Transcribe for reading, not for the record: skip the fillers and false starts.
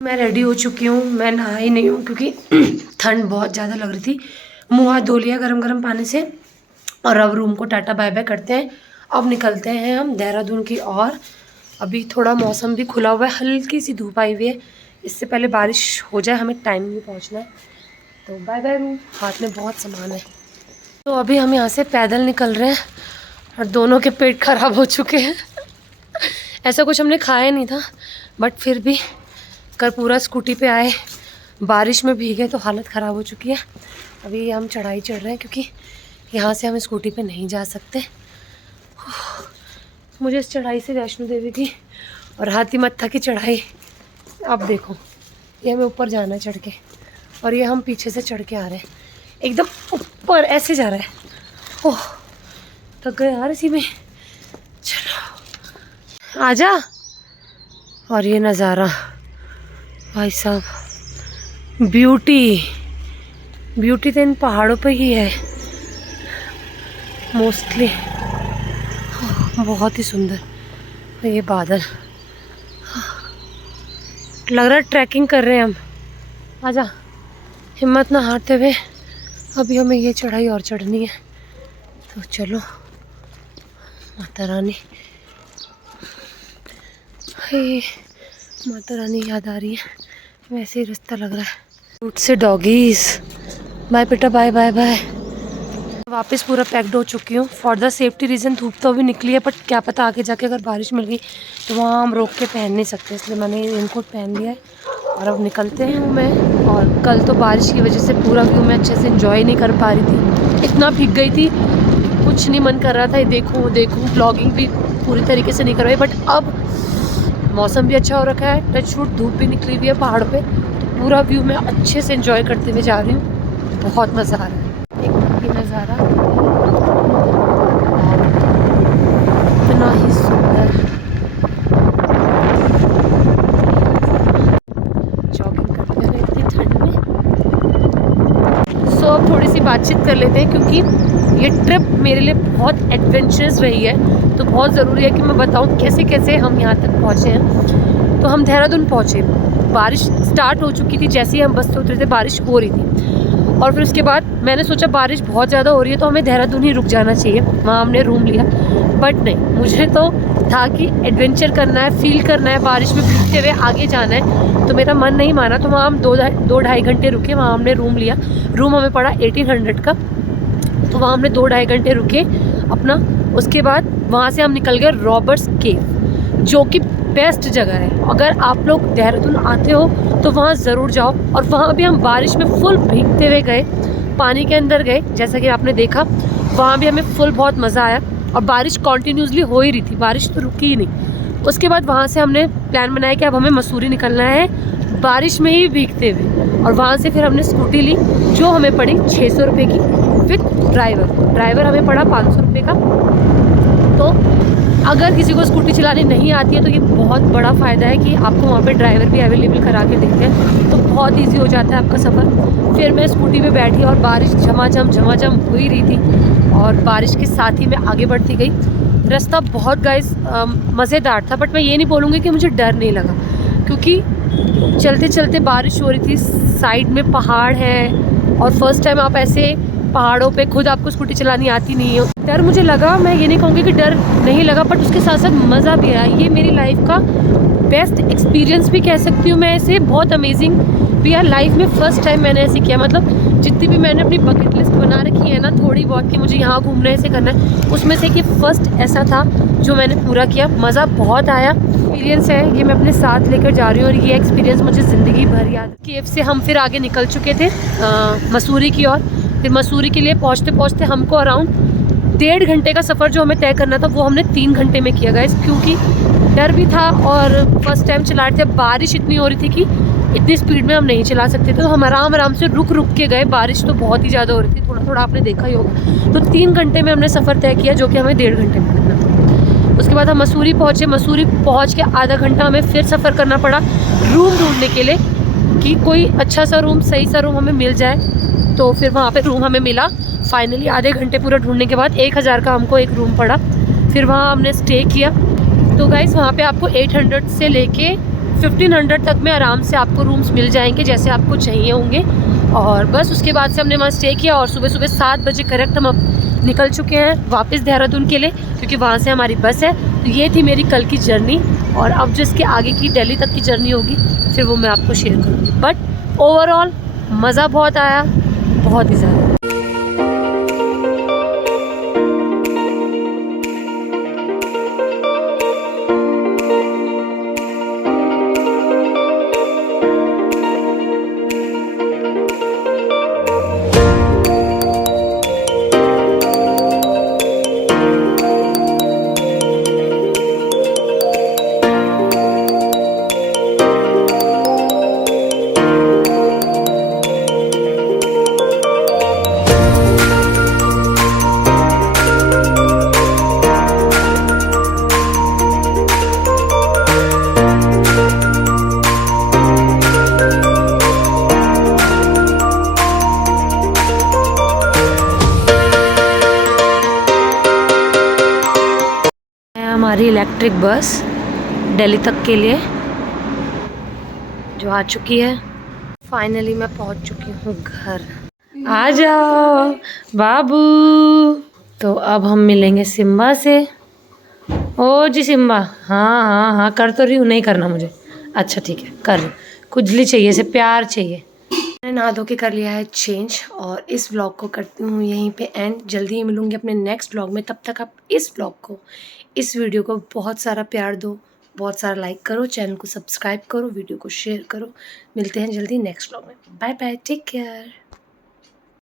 मैं रेडी हो चुकी हूँ। मैं नहाई नहीं हूँ क्योंकि ठंड बहुत ज़्यादा लग रही थी। मुँह हाथ धो लिया गर्म गर्म पानी से और अब रूम को टाटा बाय बाय करते हैं। अब निकलते हैं हम देहरादून की ओर। अभी थोड़ा मौसम भी खुला हुआ है, हल्की सी धूप आई हुई है। इससे पहले बारिश हो जाए, हमें टाइम में पहुँचना है। तो बाय बाय रूम, हाथ में बहुत सामान है। तो अभी हम यहाँ से पैदल निकल रहे हैं और दोनों के पेट खराब हो चुके हैं। ऐसा कुछ हमने खाया नहीं था, बट फिर भी कल पूरा स्कूटी पे आए, बारिश में भीगे तो हालत ख़राब हो चुकी है। अभी हम चढ़ाई चढ़ रहे हैं क्योंकि यहाँ से हम स्कूटी पे नहीं जा सकते। मुझे इस चढ़ाई से वैष्णो देवी की और हाथी मत्था की चढ़ाई, अब देखो ये हमें ऊपर जाना है चढ़ के, और ये हम पीछे से चढ़ के आ रहे हैं। एकदम ऊपर ऐसे जा रहा है। ओह थक गए यार इसी में। चलो आजा। और ये नज़ारा भाई साहब, ब्यूटी तो इन पहाड़ों पे ही है मोस्टली। बहुत ही सुंदर ये बादल, लग रहा है ट्रैकिंग कर रहे हैं हम। आजा, हिम्मत ना हारते हुए अभी हमें ये चढ़ाई और चढ़नी है। तो चलो माता रानी, हे माता रानी याद आ रही है। वैसे ही रास्ता लग रहा है। रूट से डॉगीज, बाय बेटा, बाय बाय बाय। वापस पूरा पैक्ड हो चुकी हूँ फॉर द सेफ्टी रीज़न। धूप तो अभी निकली है, बट क्या पता आगे जाके अगर बारिश मिल गई तो वहाँ हम रोक के पहन नहीं सकते, इसलिए मैंने रेनकोट पहन लिया है। और अब निकलते हैं मैं। और कल तो बारिश की वजह से पूरा व्यू मैं अच्छे से इंजॉय नहीं कर पा रही थी, इतना भीग गई थी, कुछ नहीं मन कर रहा था। देखूँ ब्लॉगिंग भी पूरी तरीके से नहीं करवाई। बट अब मौसम भी अच्छा हो रखा है, टच वुड, धूप भी निकली हुई है पहाड़ पे, तो पूरा व्यू मैं अच्छे से एंजॉय करते हुए जा रही हूँ। बहुत मज़ा आ रहा है। एक ये नज़ारा इतना ही सुंदर। जॉगिंग करते हुए इतनी ठंड में। सो अब थोड़ी सी बातचीत कर लेते हैं, क्योंकि ये ट्रिप मेरे लिए बहुत एडवेंचरस रही है, तो बहुत ज़रूरी है कि मैं बताऊँ कैसे कैसे हम यहाँ तक पहुँचे हैं। तो हम देहरादून पहुँचे, बारिश स्टार्ट हो चुकी थी। जैसे ही हम बस से उतरे थे बारिश हो रही थी, और फिर उसके बाद मैंने सोचा बारिश बहुत ज़्यादा हो रही है तो हमें देहरादून ही रुक जाना चाहिए। वहाँ हमने रूम लिया, बट नहीं, मुझे तो था कि एडवेंचर करना है, फील करना है, बारिश में भीगते हुए आगे जाना है। तो मेरा मन नहीं माना, तो वहाँ हम 2-2.5 घंटे रुके। वहाँ हमने रूम लिया, रूम हमें पड़ा 1800 का। तो वहाँ हमने 2-2.5 घंटे रुके अपना। उसके बाद वहाँ से हम निकल गए रॉबर्ट्स केव, जो कि बेस्ट जगह है। अगर आप लोग देहरादून आते हो तो वहाँ ज़रूर जाओ। और वहाँ भी हम बारिश में फुल भीगते हुए गए, पानी के अंदर गए, जैसा कि आपने देखा। वहाँ भी हमें फुल बहुत मज़ा आया, और बारिश कॉन्टीन्यूसली हो ही रही थी, बारिश तो रुकी ही नहीं। उसके बाद वहाँ से हमने प्लान बनाया कि अब हमें मसूरी निकलना है बारिश में ही भीगते हुए। और वहाँ से फिर हमने स्कूटी ली, जो हमें पड़ी 600 रुपये की विथ ड्राइवर हमें पड़ा 500 रुपये का। तो अगर किसी को स्कूटी चलानी नहीं आती है तो ये बहुत बड़ा फ़ायदा है कि आपको वहाँ पे ड्राइवर भी अवेलेबल करा के देते हैं, तो बहुत इजी हो जाता है आपका सफ़र। फिर मैं स्कूटी पे बैठी और बारिश झमाझम हो ही रही थी, और बारिश के साथ ही मैं आगे बढ़ती गई। रास्ता बहुत गाइस मज़ेदार था, बट मैं ये नहीं बोलूँगी कि मुझे डर नहीं लगा, क्योंकि चलते चलते बारिश हो रही थी, साइड में पहाड़ है, और फर्स्ट टाइम आप ऐसे पहाड़ों पे खुद आपको स्कूटी चलानी आती नहीं है। डर मुझे लगा, मैं ये नहीं कहूँगी कि डर नहीं लगा, बट उसके साथ साथ मज़ा भी आया। ये मेरी लाइफ का बेस्ट एक्सपीरियंस भी कह सकती हूँ मैं इसे, बहुत अमेजिंग भी है। लाइफ में फ़र्स्ट टाइम मैंने ऐसे किया, मतलब जितनी भी मैंने अपनी बकेट लिस्ट बना रखी है ना थोड़ी बहुत, कि मुझे यहाँ घूमना है, ऐसे करना है, उसमें से कि फ़र्स्ट ऐसा था जो मैंने पूरा किया। मज़ा बहुत आया, एक्सपीरियंस है ये, मैं अपने साथ लेकर जा रही हूँ, और ये एक्सपीरियंस मुझे ज़िंदगी भर याद। केव से हम फिर आगे निकल चुके थे मसूरी की ओर। फिर मसूरी के लिए पहुँचते पहुँचते हमको अराउंड 1.5 घंटे का सफ़र जो हमें तय करना था वो हमने 3 घंटे में किया गाइस, क्योंकि डर भी था और फर्स्ट टाइम चला रहे थे। बारिश इतनी हो रही थी कि इतनी स्पीड में हम नहीं चला सकते थे, तो हम आराम से रुक के गए। बारिश तो बहुत ही ज़्यादा हो रही थी, थोड़ा आपने देखा ही होगा। तो 3 घंटे में हमने सफ़र तय किया, जो कि हमें 1.5 घंटे में करना था। उसके बाद हम मसूरी पहुँचे। मसूरी पहुँच के आधा घंटा हमें फिर सफ़र करना पड़ा रूम ढूँढने के लिए, कि कोई अच्छा सा रूम, सही सा रूम हमें मिल जाए। तो फिर वहाँ पे रूम हमें मिला फाइनली। आधे घंटे पूरा ढूंढने के बाद 1000 का हमको एक रूम पड़ा। फिर वहाँ हमने स्टे किया। तो गाइस वहाँ पे आपको 800 से लेके 1500 तक में आराम से आपको रूम्स मिल जाएंगे जैसे आपको चाहिए होंगे। और बस उसके बाद से हमने वहाँ स्टे किया और सुबह सुबह 7 बजे करेक्ट हम अब निकल चुके हैं वापस देहरादून के लिए, क्योंकि वहाँ से हमारी बस है। तो ये थी मेरी कल की जर्नी, और अब जिसके आगे की दिल्ली तक की जर्नी होगी फिर वो मैं आपको शेयर करूँगी। बट ओवरऑल मज़ा बहुत आया, बहुत ही ज़्यादा। हमारी इलेक्ट्रिक बस दिल्ली तक के लिए जो आ चुकी है। फाइनली मैं पहुंच चुकी हूँ घर। आ जाओ बाबू। तो अब हम मिलेंगे सिम्बा से। ओ जी सिम्बा, हाँ हाँ हाँ कर तो रही हूँ, नहीं करना मुझे। अच्छा ठीक है, कर रही हूँ। खुजली चाहिए से प्यार चाहिए। मैंने नहा धो के कर लिया है चेंज, और इस व्लॉग को करती हूँ यहीं पे एंड। जल्दी ही मिलूंगी अपने नेक्स्ट व्लॉग में। तब तक आप इस व्लॉग को, इस वीडियो को बहुत सारा प्यार दो, बहुत सारा लाइक करो, चैनल को सब्सक्राइब करो, वीडियो को शेयर करो। मिलते हैं जल्दी नेक्स्ट व्लॉग में। Bye bye, take care.